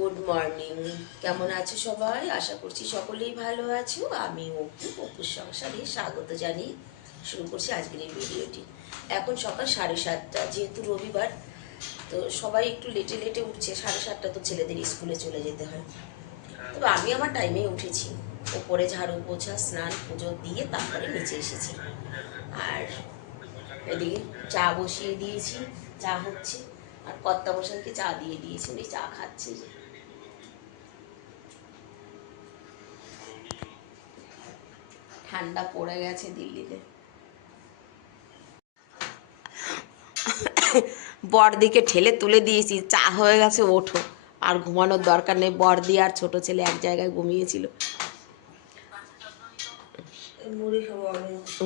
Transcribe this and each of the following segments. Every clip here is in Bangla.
গুড মর্নিং কেমন আছো সবাই? আশা করছি সকলেই ভালো আছো। আমি অপু, অপুর সংসারে স্বাগত জানিয়ে শুরু করছি আজকের এই ভিডিওটি। এখন সকাল সাড়ে সাতটা, যেহেতু রবিবার, তো সবাই একটু লেটে লেটে উঠছে। সাড়ে সাতটা তো ছেলেদের স্কুলে চলে যেতে হয়। তবে আমি আমার টাইমে উঠেছি। ওপরে ঝাড়ু পোছা, স্নান পুজো দিয়ে তারপরে নিচে এসেছি। আর এদিকে চা বসিয়ে দিয়েছি, চা হচ্ছে। আর কর্তা মশাইকে চা দিয়ে দিয়েছি। উনি চা খাচ্ছে। যে ঠান্ডা পড়ে গেছে দিল্লিতে। বরদিকে ঠেলে তুলে দিয়েছি চা হয়ে গেছে ওঠো। আর ঘুমানোর দরকার নেই বরদি আর ছোট ছেলে এক জায়গায় ঘুমিয়েছিল।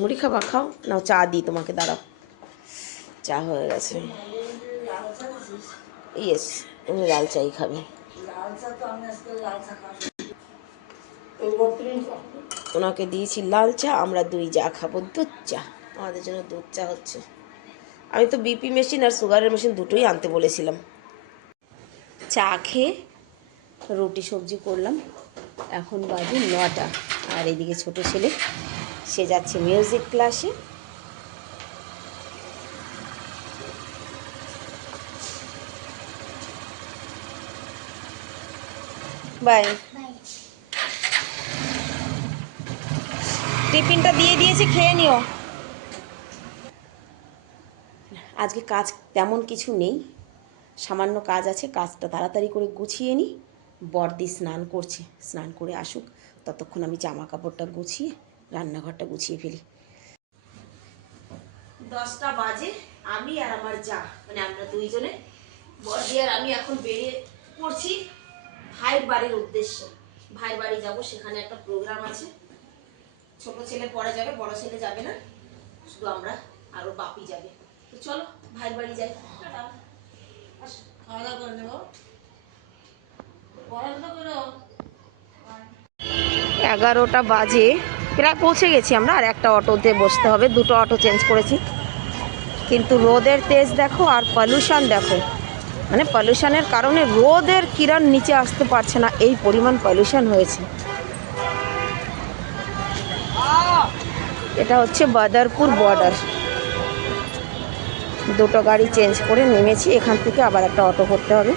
মুড়ি খাব খাও। নাও চা দিই তোমাকে দাঁড়াও। চা হয়ে গেছে। ইয়েস তুমি লাল চাই খাবে। ওনাকে দিয়েছি লাল চা, আমরা দুই চা খাব, দুধ চা। আমাদের জন্য দুধ চা হচ্ছে। আমি তো বিপি মেশিন আর সুগারের মেশিন দুটোই আনতে বলেছিলাম। চা খেয়ে রুটি সবজি করলাম। এখন বাজে নটা। আর এদিকে ছোট ছেলে, সে যাচ্ছে মিউজিক ক্লাসে। বাই। টিফিনটা দিয়ে দিয়েছি, খেয়ে নিও। আজকে কাজ তেমন কিছু নেই। সামান্য কাজ আছে, কাজটা তাড়াতাড়ি করে গুছিয়ে নিই বর্দি স্নান করছে, স্নান করে আসুক। ততক্ষণ আমি জামা কাপড়টা গুছিয়ে, রান্নাঘরটা গুছিয়ে ফেলি। দশটা বাজে, আমি আর আমার যা মানে আমরা দুইজনে। বর্দি আর আমি এখন বেরিয়ে পড়ছি ভাইয়ের বাড়ির উদ্দেশ্যে। ভাইয়ের বাড়ি যাব, সেখানে একটা প্রোগ্রাম আছে। ছোট ছেলে পরে যাবে, বড় ছেলে যাবে না। শুধু আমরা আর বাপি যাবে। তো চলো, ভাইয়ের বাড়ি যাই। খাওয়া দাওয়া করে নেব। এগারোটা বাজে। প্রায় পৌঁছে গেছি আমরা, আর একটা অটোতে বসতে হবে। দুটো অটো চেঞ্জ করেছি। কিন্তু রোদের তেজ দেখো আর পলিউশন দেখো। মানে পলিউশনের কারণে রোদের কিরণ নিচে আসতে পারছে না। এই পরিমাণ পলিউশন হয়েছে। এটা হচ্ছে বাদারপুর বর্ডার দুটো গাড়ি চেঞ্জ করে নেমেছি এখান থেকে আবার একটা অটো করতে হবে।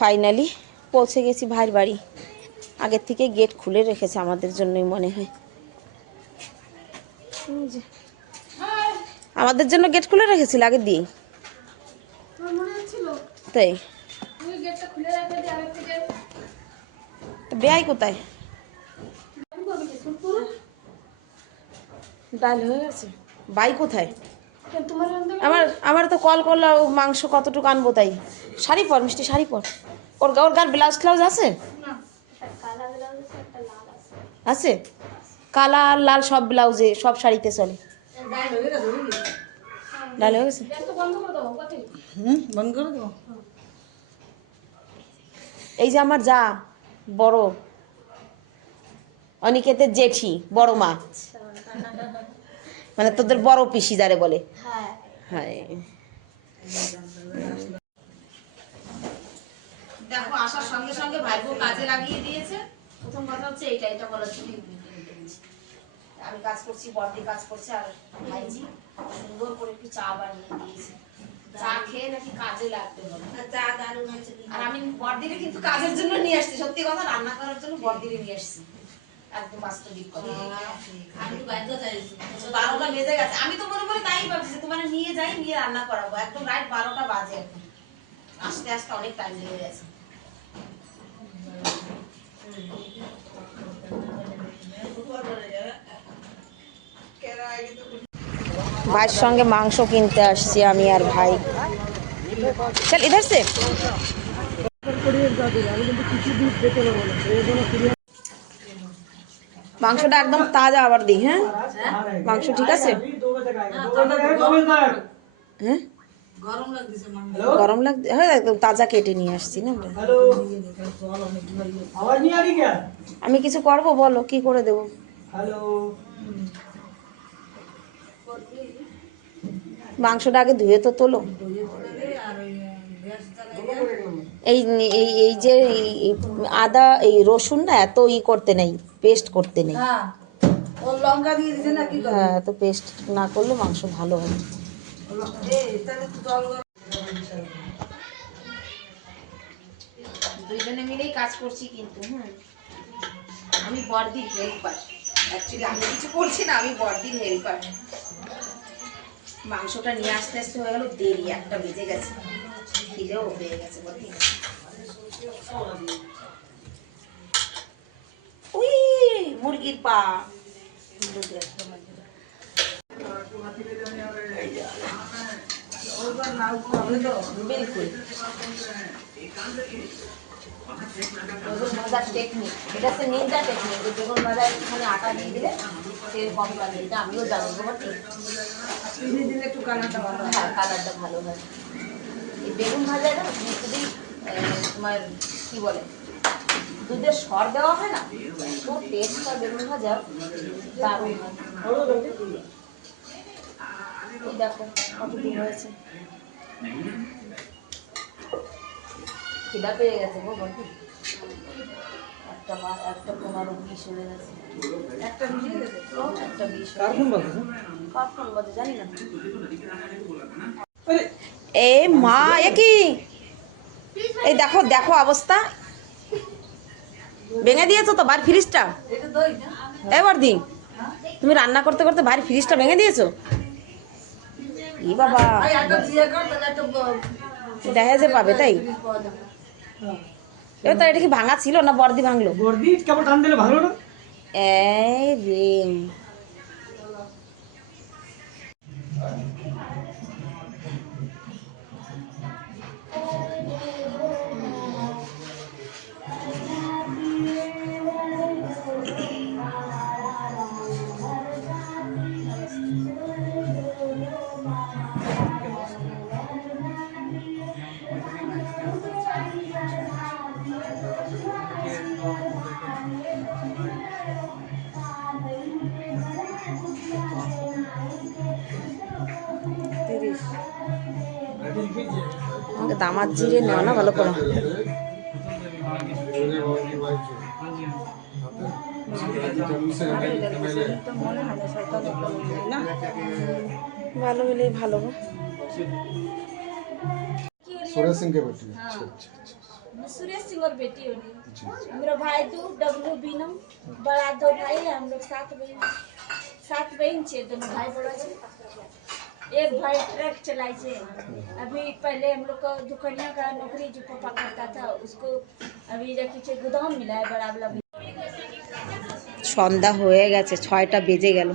ফাইনালি পৌঁছে গেছি ভাইয়ের বাড়ি। আগের থেকে গেট খুলে রেখেছে আমাদের জন্যই মনে হয়। আমাদের জন্য গেট খুলে রেখেছিল আগের দিয়ে তাই? তো বেয়াই কোথায়? ডাল হয়ে গেছে। বাই কোথায়? আমার আমার তো কল করলে ও মাংস কতটুকু আনব তাই। শাড়ি পর মিষ্টি শাড়ি পর। ওর গা- ওর গার ব্লাউজ ফ্লাউজ আছে? আছে কালা আর লাল সব ব্লাউজে সব শাড়িতে চলে। ডাল হয়ে গেছে ডাল হয়ে গেছে? হুম বন্ধ করে দেবো এই যে আমার যা বড়। অনিকেতের জেঠি বড় মা। মানে তোদের বড় পিসি যারে বলে। হ্যাঁ। দেখো আসার সঙ্গে সঙ্গে ভাইপো কাজে লাগিয়ে দিয়েছে। প্রথম কথা হচ্ছে এইটা এটা বলার জন্য আমি কাজ করছি বর্দি কাজ করছে আর ভাইজি সুন্দর করে একটু চা বানিয়ে দিয়েছে। চা খেয়ে নাকি কাজে লাগতে হবে চা দারুণ হয়েছে আর আমি বর্দিরে কিন্তু কাজের জন্য নিয়ে আসছি সত্যি কথা রান্না করার জন্য বর্দিরে নিয়ে আসছি একদম বাস্তবিক কথা আমি বাধ্য চাইছি তো বারোটা বেজে গেছে আমি তো মনে মনে তাই ভাবছি যে তোমার নিয়ে যাই নিয়ে রান্না করাবো একদম রাইট বারোটা বাজে এখন আসতে আসতে অনেক টাইম লেগে গেছে ভাইয়ের সঙ্গে মাংস কিনতে আসছি আমি আর ভাই। চল, ইধার সে। মাংসটা একদম তাজা আবার দিই হ্যাঁ? মাংস ঠিক আছে? হ্যাঁ? গরম লাগছে। হ্যাঁ, একদম তাজা কেটে নিয়ে আসছি না। আমি কিছু করব বলো, কি করে দেবো? হ্যালো মাংসটা আগে ধুয়ে তো তোলো। ধুয়ে তুলে দিই আর ওই গ্যাস জ্বালাই এই এই এই যে আদা এই রসুন না এত ই করতে নেই পেস্ট করতে নেই। হ্যাঁ ও লঙ্কা দিয়ে দিছে না কি করে হ্যাঁ এত পেস্ট না করলে মাংস ভালো হয় এই তাহলে তো জল গরম দুইজনে মিলেই কাজ করছি কিন্তু হুম। আমি বড়দির হেল্পার অ্যাকচুয়ালি আমি কিছু করছি না আমি বড়দির হেল্পার মাংসটা নিয়ে আসতে আসতে হয়ে গেল দেরি, একটা বেজে গেছে। খিদেও হয়ে গেছে বড়দি উই, মুরগির পা। বিলকুল ভাজার টেকনিক এটা হচ্ছে নিনজা টেকনিক বেগুন ভাজা একটুখানি আটা দিয়ে দিলে তেল কম লাগে এটা আমিও জানি, তোমার ঠিক চিনি দিলে একটু কালারটা ভালো হয়। হ্যাঁ কালারটা ভালো হয়। এই বেগুন ভাজা না যদি তোমার কি বলে, দুধের সর দেওয়া হয় না? তো টেস্ট হয় বেগুন ভাজা, দারুণ হয়। দেখো কতদিন হয়েছে। খিদা পেয়ে গেছে গো বলতে একটা একটা পনেরো বিশ হয়ে গেছে। একটা মিলিয়ে দেবে একটা বিশ কার বাজে কার বাজে জানি না। এ মা এ কি? এই দেখো দেখো অবস্থা। ভেঙে দিয়েছ তো বার ফ্রিজটা? এটা এবার দিন তুমি রান্না করতে করতে ভারী ফ্রিজটা ভেঙে দিয়েছ? ই বাবা। দেখা যে পাবে তাই? এবার তো এটা কি ভাঙা ছিল না বর্দি ভাঙলো? বর্দি কেবল টান দিলে ভালো না? এই রে আমাকে দামার জিরে নেওয়া না ভালো করে ভালো হলেই ভালো গো। सूर्य सिंह के बेटी अच्छा अच्छा अच्छा मैं सुरेश सिंह और बेटी हो रही मेरा भाई दो डब्लू बीनम बड़ा दो भाई है हम लोग सात बहन सात बहन छे दोनों भाई बड़ा छे एक भाई ट्रक चलाए छे अभी पहले हम लोग को दुकनिया का नौकरी जो पापा करता था उसको अभी जाके छे गोदाम मिला है बड़ा वाला সন্ধ্যা হয়ে গেছে ছয়টা বেজে গেল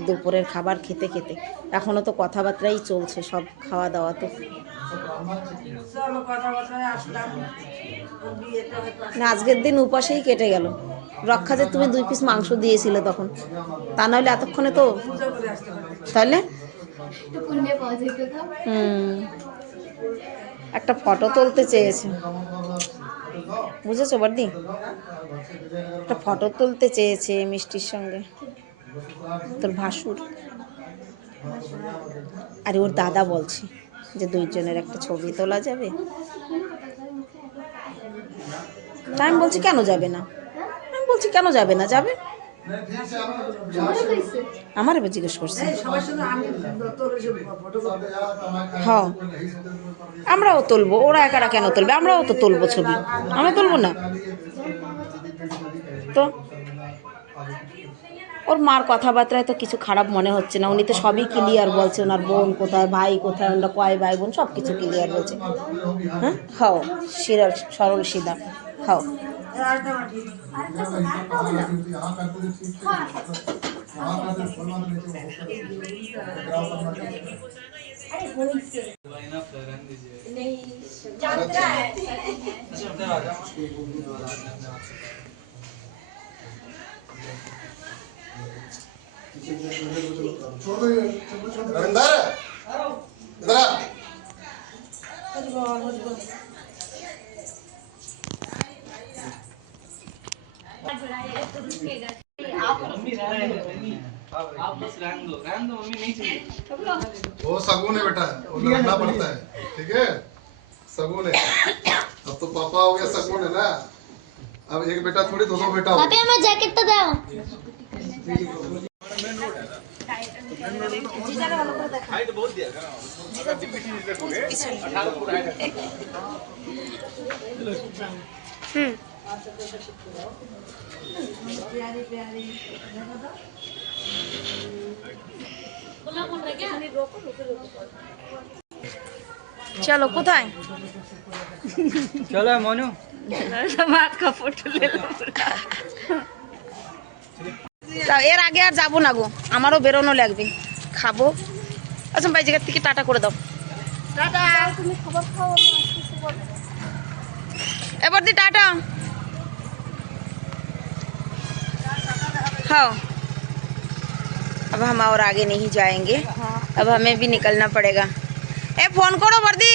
দুপুরের খাবার খেতে খেতে এখনো তো কথাবার্তাই চলছে সব খাওয়া দাওয়া তো না, আজকের দিন উপাসেই কেটে গেল। রক্ষা যে তুমি দুই পিস মাংস দিয়েছিলে তখন, তা নইলে এতক্ষণে তো তাহলে একটা ফটো তুলতে চেয়েছে। বুঝেছ বর্দি? একটা ফটো তুলতে চেয়েছে মিষ্টির সঙ্গে। তোর ভাসুর। আরে ওর দাদা বলছে। যে দুইজনের একটা ছবি তোলা যাবে। তাই আমি বলছি কেন যাবে না? আমি বলছি কেন যাবে না? যাবে? আমার এবার জিজ্ঞেস করছে। ফটো হ্যাঁ। আমরাও তুলবো। ওরা একারা কেন তুলবে? আমরাও তো তুলবো ছবি। আমরা তুলবো না। তো ওর মার কথাবার্তায় তো কিছু খারাপ মনে হচ্ছে না। উনি তো সবই ক্লিয়ার বলছে, ওনার বোন কোথায়, ভাই কোথায়, ওনারা কয় ভাই বোন সব কিছু ক্লিয়ার বলছে। হ্যাঁ? হাও সিরাল সরল সিধা হাও। वो सगुन है बेटा उन्हें पड़ता है ठीक है? सगुन है। अब तो पापा हो गया सगुन है ना? अब एक बेटा थोड़ी दोनों बेटा हो पापा जैकेट तो दे। চলো কোথায়? চলো মনু। তা এর আগে আর যাবো না গো আমারও বেরোনো লাগবে খাবো আচ্ছা ভাই জায়গার থেকে টাটা করে দাও এবার দি टाटा हाँ अब हम और आगे नहीं जाएंगे अब हमें भी निकलना पड़ेगा ए फोन करो वर्दी